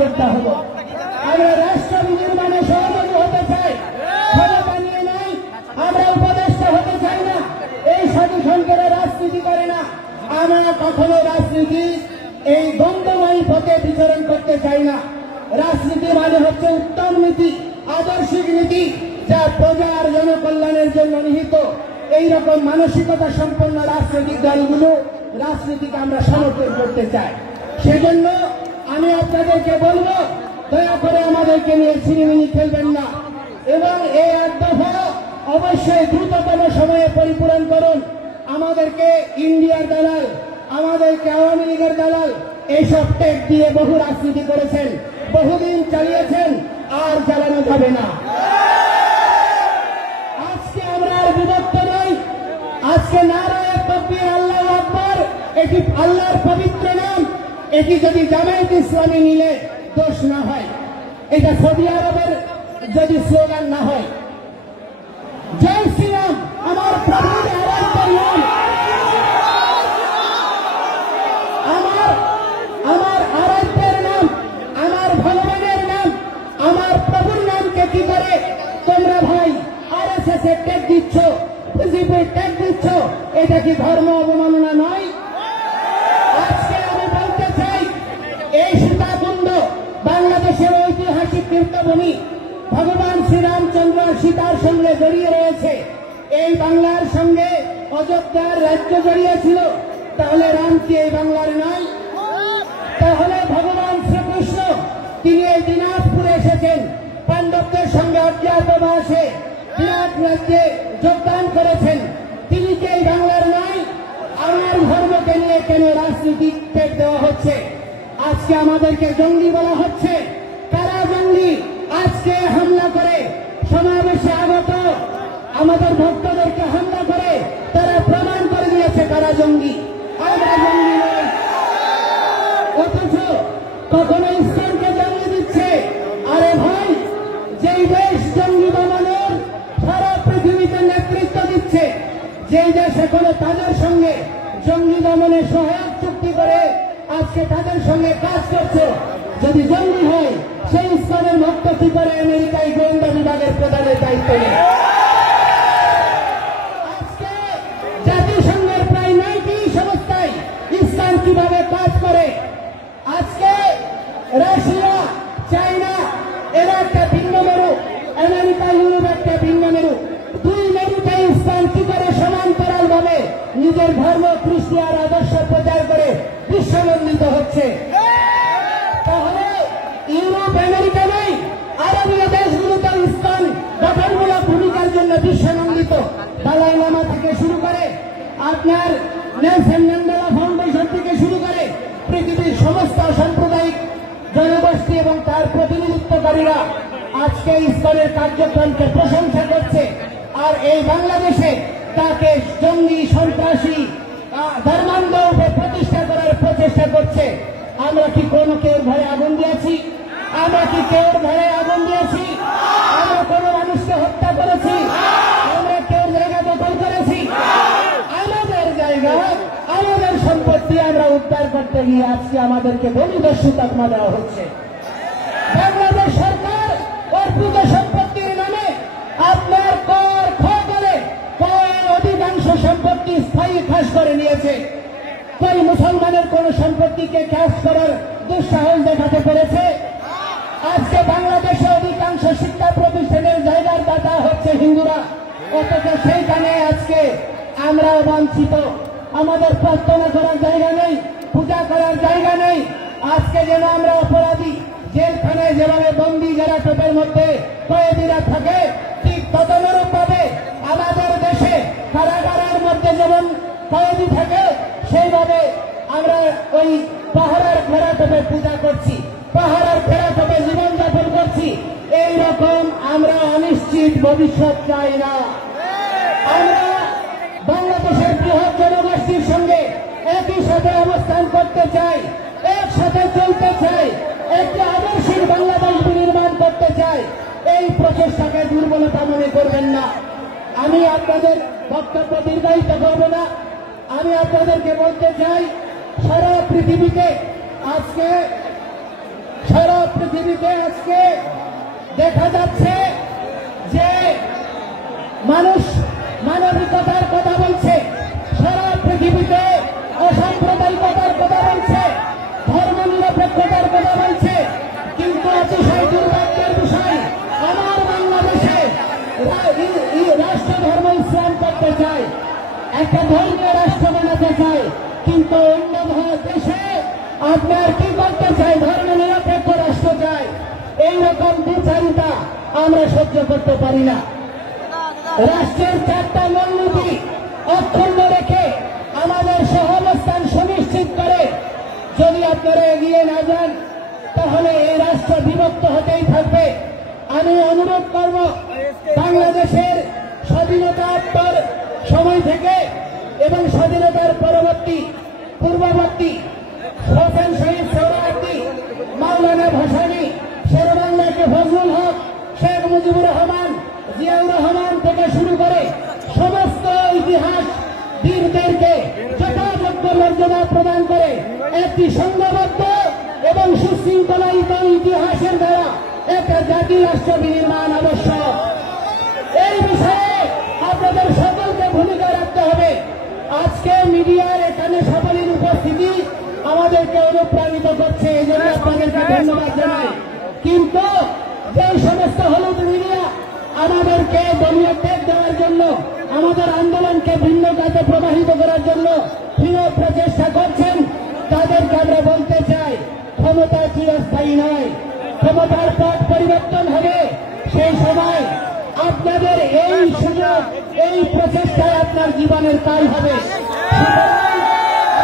সহযোদ্ধা হব। আমরা রাষ্ট্র নির্মাণে সহযোগী হতে চাই, ক্ষমতা নিয়ে নাই। আমরা উপদেষ্টা হতে চাই না, এই সাধুসঙ্গেরা রাজনীতি করে না। আমরা কখনো রাজনীতি এই দ্বন্দ্বময়ী পথে বিচরণ করতে চাই না। রাজনীতি মানে হচ্ছে উত্তম নীতি, আদর্শিক নীতি, যা প্রজার জনকল্যাণের জন্য নিহিত। এইরকম মানসিকতা সম্পন্ন রাজনৈতিক দলগুলো রাজনীতিকে আমরা সমর্থন করতে চাই। সেজন্য আমি আপনাদেরকে বলবো, দয়া করে আমাদেরকে নিয়ে ছিনিমিনি খেলবেন না এবং এই এক দফা অবশ্যই দ্রুততম সময়ে পরিপূরণ করুন। আমাদেরকে ইন্ডিয়ার দালাল, আমাদেরকে আওয়ামী লীগের দালাল এইসব টেক দিয়ে বহু রাজনীতি করেছেন, বহুদিন চালিয়েছেন, আর চালানো যাবে না। আজকে আমরা আর বিভক্ত নই। আজকে নারায়ে তাকবীর, আল্লাহু আকবার, এটি আল্লাহর পবিত্র নাম। এটি যদি জামায়াত ইসলামী নিলে দোষ না হয়, এটা সৌদি আরবের যদি স্লোগান না হয়। জয় শ্রীরাম, আমার প্রভুর আরাধ্য নাম, আমার আরাধ্যের নাম, আমার ভগবানের নাম, আমার প্রভুর নামকে কি করে তোমরা ভাই আরএসএস এর ট্যাগ দিচ্ছ, বিজেপির ট্যাগ দিচ্ছ? এটা কি ধর্ম অবমাননা নয়? আজকে আমি বলতে চাই, এই সীতাকুণ্ড বাংলাদেশের ঐতিহাসিক তীর্থভূমি, ভগবান শ্রীরামচন্দ্র সীতার সঙ্গে জড়িয়ে রয়েছে। এই বাংলার সঙ্গে অযোধ্যার রাজ্য জড়িয়ে ছিল, তাহলে রাম কি এই বাংলার নয়? তাহলে ভগবান শ্রীকৃষ্ণ তিনি এই দিনাজপুরে এসেছেন, পাণ্ডবদের সঙ্গে অজ্ঞাতবাসে বিরাট রাজ্যে যোগদান করেছেন, তিনি কি এই বাংলার নয়? আমার ধর্মকে নিয়ে কেন রাজনীতি দেওয়া হচ্ছে? আজকে আমাদেরকে জঙ্গি বলা হচ্ছে। কারা জঙ্গি? আজকে হামলা করে সমাবেশে আগত আমাদের ভক্তদেরকে হামলা করে তারা প্রমাণ করে দিয়েছে কারা জঙ্গি। আমরা জঙ্গি নই। অথচ কখনো ইসলামকে জঙ্গি দিচ্ছে। আরে ভাই, যেই দেশ জঙ্গি বানানোর সারা পৃথিবীতে নেতৃত্ব দিচ্ছে, যেই দেশ এখনো তাদের সঙ্গে জঙ্গি দমনে সহায়ক চুক্তি করে আজকে তাদের সঙ্গে কাজ করছে, যদি জঙ্গি হয় সেই ইসলামের ভক্ত কি করে আমেরিকায় গোয়েন্দা বিভাগের প্রধানের দায়িত্ব নেয়? আজকে জাতিসংঘের প্রায় 90 সংস্থায় ইসলাম কিভাবে কাজ করে? আজকে রাশিয়া, চায়না এরা একটা ভিন্ন মেরু, আমেরিকা, ইউরোপ একটা ভিন্ন মেরু। দুই মেরুতে ইসলাম কি করে সমান্তরাল ভাবে নিজের ধর্ম, কৃষ্টি আর আদর্শ প্রচার করে বিশ্বনন্দিত হচ্ছে? তাহলে ইউরোপ, আমেরিকা নয়, আরবীয় দেশগুলোতে ইসলাম গঠনমূলক ভূমিকার জন্য বিশ্বনন্দিত। দালাই লামা থেকে শুরু করে আপনার নেলসন ম্যান্ডেলা ফাউন্ডেশন থেকে শুরু করে পৃথিবীর সমস্ত সাম্প্রদায়িক জনগোষ্ঠী এবং তার প্রতিনিধিত্বকারীরা আজকে ইসলামের কার্যক্রমকে প্রশংসা করছে। আর এই বাংলাদেশে তাকে জঙ্গি, সন্ত্রাসী, ধর্মান্ধ প্রতিষ্ঠা করার প্রচেষ্টা করছে। আমরা কি কোনো কেউ ঘরে আগুন দিয়েছি? আমরা কি কেউ ঘরে আগুন দিয়েছি? আমরা কোনো মানুষকে হত্যা করেছি? আমরা কেউ জায়গা দখল করেছি? আমাদের জায়গা, আমাদের সম্পত্তি আমরা উদ্ধার করতে গিয়ে আজকে আমাদেরকে বলিদস্যু তকমা দেওয়া হচ্ছে। বাংলাদেশ সরকার অর্পিত সম্পত্তির নামে আপনার কর করে অধিকাংশ সম্পত্তি স্থায়ী খাস করে নিয়েছে। কোন মুসলমানের কোন সম্পত্তিকে খাস করার দুঃসাহস দেখাতে পেরেছে? আজকে বাংলাদেশে অধিকাংশ শিক্ষা প্রতিষ্ঠানের জায়গার দাতা হচ্ছে হিন্দুরা, অথচ সেইখানে আজকে আমরা বঞ্চিত। আমাদের প্রার্থনা করার জায়গা নেই, পূজা করার জায়গা নেই। আজকে যেন আমরা অপরাধী, জেলখানায় যেভাবে বন্দী যারা টোপের মধ্যে কয়েদিরা থাকে, ঠিক তদনুরূপ ভাবে আমাদের দেশে কারাগারের মধ্যে যেমন কয়েদি থাকে, সেইভাবে আমরা ওই পাহাড়ের ঘেরাটোপে পূজা করছি, পাহাড়ের ঘেরাটোপে জীবনযাপন করছি। এইরকম আমরা অনিশ্চিত ভবিষ্যৎ চাই না। আমরা বাংলাদেশের বৃহৎ জনগোষ্ঠীর সঙ্গে একই সাথে অবস্থান করতে চাই, একসাথে চলতে চাই, একটি আদর্শিক বাংলাদেশ নির্মাণ করতে চাই। এই প্রচেষ্টাকে দুর্বলতা মনে করবেন না। আমি আপনাদের বক্তব্য দীর্ঘায়িত করব না। আমি আপনাদেরকে বলতে চাই, সারা পৃথিবীতে আজকে সারা পৃথিবীতে আজকে দেখা যাচ্ছে যে মানুষ মানবিকতার কথা বলছে, সারা পৃথিবীতে অসাম্প্রদায়িকতার কথা বলছে, ধর্মনিরপেক্ষতার কথা বলছে, কিন্তু অতিশয় দুর্ভাগ্যের বিষয় আমার বাংলাদেশে রাষ্ট্র ধর্ম ইসলাম করতে চায়, একটা ধর্মীয় রাষ্ট্র বানাতে চায়, কিন্তু অন্য দেশে আপনার কি করতে চায়, ধর্ম নিরপেক্ষ রাষ্ট্র চায়। এইরকম বিচারিতা আমরা সহ্য করতে পারি না। রাষ্ট্রের 4টা মূলনীতি অক্ষুণ্ণ রেখে আমাদের সহাবস্থান সুনিশ্চিত করে যদি আপনারা এগিয়ে না যান, তাহলে এই রাষ্ট্র বিভক্ত হতেই থাকবে। আমি অনুরোধ করব, বাংলাদেশের স্বাধীনতার সময় থেকে এবং স্বাধীনতার পূর্ববর্তী হোসেন শহীদ সোহরাওয়ার্দী, মাওলানা ভাসানী, শেরেবাংলাকে ফজলুল হক, শেখ মুজিবুর রহমান, জিয়াউর রহমান থেকে শুরু করে সমস্ত ইতিহাস বীরদেরকে যথাযোগ্য মর্যাদা প্রদান করে একটি সংঘবদ্ধ এবং সুশৃঙ্খলিত ইতিহাসের দ্বারা একটা জাতি রাষ্ট্র বিনির্মাণ আবশ্যক। এই বিষয়ে আপনাদের সকলকে ভূমিকা রাখতে হবে। আজকে মিডিয়ার এখানে সকলের উপস্থিতি আমাদেরকে অনুপ্রাণিত করছে, এই জন্য আপনাদেরকে ধন্যবাদ জানাই। কিন্তু যে সমস্ত হলুদ মিডিয়া আমাদেরকে দলীয় ত্যাগ দেওয়ার জন্য, আমাদের আন্দোলনকে ভিন্ন কাজে প্রবাহিত করার জন্য দৃঢ় প্রচেষ্টা করছেন, তাদেরকে আমরা বলতে চাই, ক্ষমতা চিরস্থায়ী নয়, ক্ষমতার পথ পরিবর্তন হবে। সেই সময় আপনাদের এই সুযোগ, এই প্রচেষ্টায় আপনার জীবনের কাল হবে।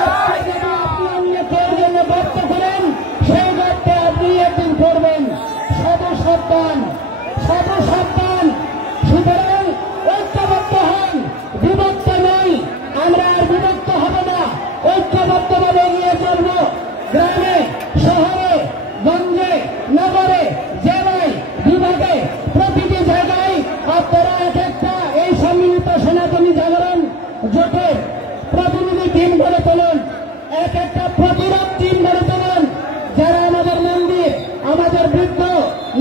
আজকে যদি আপনি অন্য কেউ জন্য গর্ত করেন, সেই গর্তে আপনি একদিন করবেন। সাবধান। সুতরাং ঐক্যবদ্ধ হন, বিভক্ত নই। আমরা আর বিভক্ত হব না, ঐক্যবদ্ধভাবে এগিয়ে চলব। গ্রামে, শহরে, গঞ্জে, নগরে, জেলায়, বিভাগে, প্রতিটি জায়গায় আপনারা এক একটা এই সম্মিলিত সনাতনী জাগরণ জোটের প্রতিনিধি টিম গড়ে তুলুন, এক একটা প্রতিরোধ টিম গড়ে তুলুন, যারা আমাদের মন্দির, আমাদের বৃদ্ধ,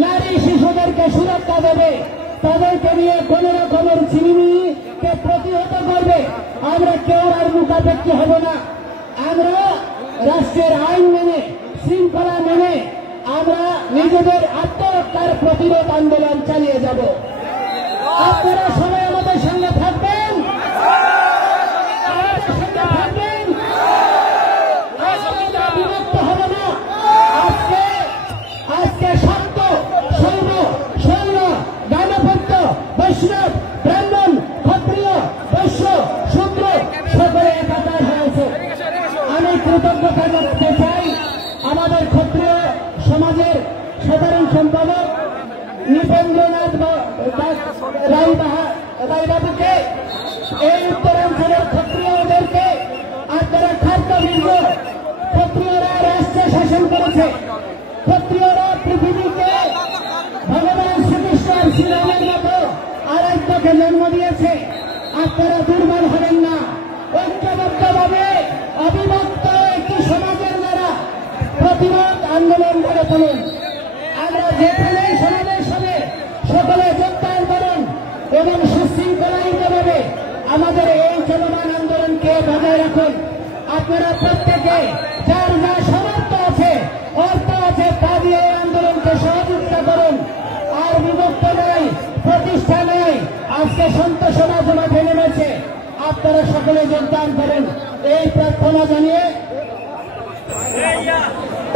নারী, শিশুদেরকে সুরক্ষা দেবে, তাদেরকে নিয়ে কোন রকমের ছিনিমিনিকে প্রতিহত করবে। আমরা কেউ আর মুখাপেক্ষী হব না। আমরা রাষ্ট্রের আইন মেনে, শৃঙ্খলা মেনে আমরা নিজেদের আত্মরক্ষার প্রতিরোধ আন্দোলন চালিয়ে যাব। আপনারা সবাই আমাদের সঙ্গে থাকবেন, বিভক্ত হবে না। আজকে সত্য, শৈব, শৈল, গানপত্য, বৈষ্ণব, ব্রাহ্মণ, ক্ষত্রিয়, বৈশ্য, শূদ্র সকলে একাকার হয়েছে। আমি কৃতজ্ঞতা জানাতে চাই আমাদের ক্ষত্রিয় সমাজের সাধারণ সম্পাদক নৃপেন্দ্রনাথ রায়বাবুকে, এই উত্তরাঞ্চলের ক্ষত্রিয়দেরকে আপনারা খাদ্যবীর্য। ক্ষত্রিয়রা রাষ্ট্র শাসন করেছে, ক্ষত্রিয়রা পৃথিবীকে ভগবান শ্রীকৃষ্ণ আর শ্রীরামের মতো আরাধ্যকে জন্ম দিয়েছে। আপনারা দুর্বল হবেন না, ঐক্যবদ্ধভাবে অবিভক্ত একটি সমাজের দ্বারা প্রতিরোধ আন্দোলন গড়ে তুলুন। আমরা যেখানেই সমাবেশ হবে সকলে যোগদান করুন এবং সুশৃঙ্খলিতভাবে আমাদের এই চলমান আন্দোলনকে বজায় রাখুন। আপনারা প্রত্যেকে যার যা সামর্থ্য আছে, অর্থ আছে, তা দিয়ে এই আন্দোলনকে সহযোগিতা করুন। আর বিভক্ত নয়, প্রতিষ্ঠা নয়, আজকে সন্ত সমাজ মাঠে নেমেছে, আপনারা সকলে যোগদান করেন এই প্রার্থনা জানিয়ে।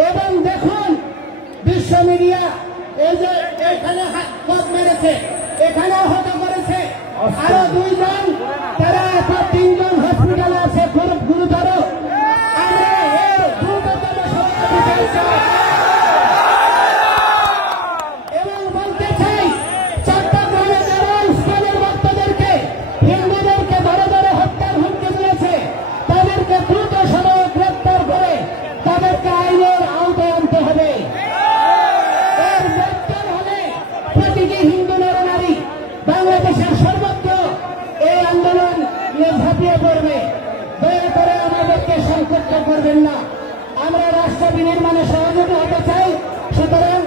এবং দেখুন বিশ্ব মিডিয়া এই যে এখানে হাত মেরেছে, এখানে আহত করেছে, আরো 2 জন, তারা এখন 3 জন হসপিটালে আছে গুরুতর। আমরা এর দ্রুততম সমাধান চাই এবং বলতে চাই, চট্টগ্রামে যারা ইসলামের ভক্তদেরকে, হিন্দুদেরকে ধরে ধরে হত্যার হুমকি দিয়েছে, তাদেরকে দ্রুত সময়ে গ্রেপ্তার করে তাদেরকে আইনের আওতায় আনতে হবে। এর গ্রেপ্তার হলে প্রতিটি হিন্দু নরনারী বাংলাদেশের সর্বত্র এই আন্দোলন ঝাঁপিয়ে পড়বে। দয়া করে আমাদেরকে সংক্ষিপ্ত করবেন না। আমরা রাষ্ট্র বিনির্মাণে সহযোগী হতে চাই। সুতরাং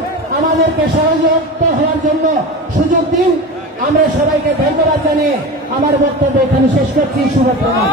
আমরা সবাইকে ধন্যবাদ জানিয়ে আমার বক্তব্য এখানে শেষ করছি। শুভপ্রণাম।